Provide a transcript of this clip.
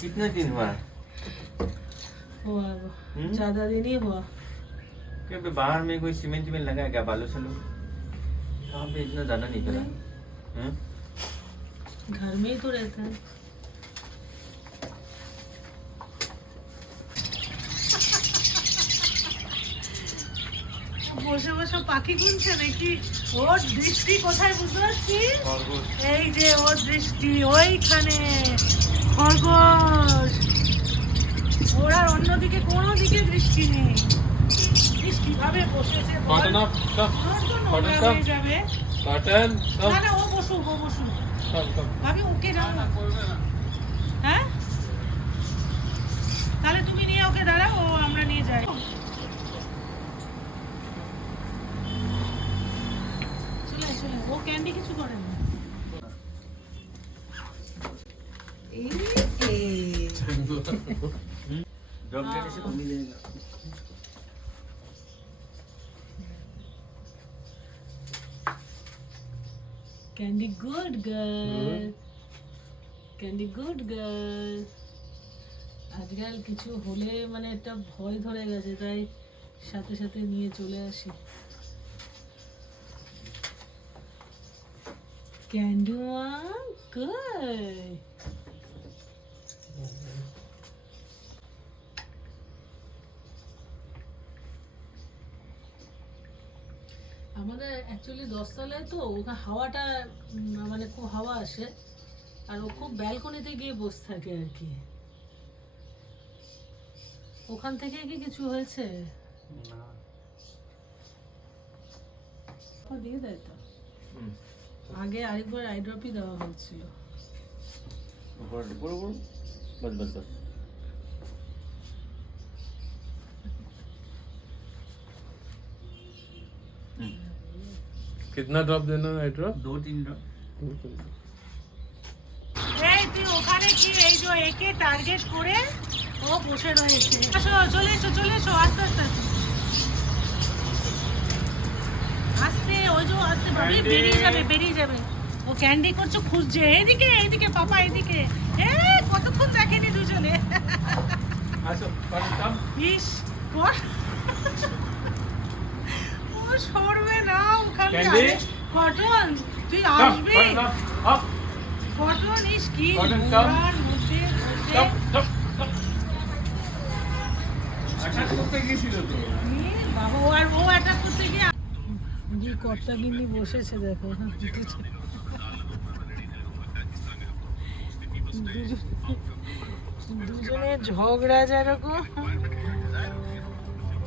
कितना दिन हुआ हुआ हम्म? ज्यादा दिन ही हुआ क्या पे बाहर में कोई सीमेंट में लगा है क्या बालू सलू यहाँ पे इतना ज्यादा नहीं करा हैं? घर में ही तो रहते हैं বসে বসে পাখি গুনছে নাকি ওর দৃষ্টি কোথায় বুঝতে পারছি खरगोश এই যে ওর দৃষ্টি ওইখানে খরগোশ। ওর আর অন্যদিকে কোনো দিকে দৃষ্টি নেই। কীভাবে বসেছে যাবে। না না ও বসুক ও come. ভাবি ওকে যাও না হ্যাঁ? তাহলে তুমি নিয়ে ওকে দাঁড়াও ও আমরা নিয়ে যাই। চলে চলে ও ক্যান্ডি কিছু করে না ड्रॉप देने से तो मिल जाएगा candy good girl candy good girl আজকাল কিছু হলে মানে একটা ভয় ধরে গেছে তাই সাথে সাথে নিয়ে চলে আসি ক্যান্ডুয়া গুড আমাদের অ্যাকচুয়ালি দশতলায় তো ওখানে হাওয়াটা মানে খুব হাওয়া আসে। আর ও খুব ব্যালকনিতে গিয়ে বসে থাকে আর কি। ওখান থেকে কি কিছু হয়েছে? দিয়ে দেয় তো। আগে আরেকবার আইড্রপি দেওয়া হয়েছিল। বাস বাস বাস। कितना ड्रॉप देना है ड्रॉप दो तीन ड्रॉप এই তুই ওখানে কি এই যে একে টার্গেট করে ও বসে রয়েছে আসো চলে এসো চলে এসো আস্তে আস্তে আস্তে। আস্তে ওই যে আস্তে ভাবি ক্যান্ডি। বেরিয়ে যাবে বেরিয়ে যাবে ও ক্যান্ডি করছো খুঁজছে এইদিকে এইদিকে পাপা এইদিকে এ কতক্ষণ দেখেনি দুজনে आसो कॉटन कम ইস কর ও সরবে কটন তুই আসবি? কটন ইস কি কর্তা কিন্তু বসেছে দেখো। দুজনে ঝগড়া যেরকম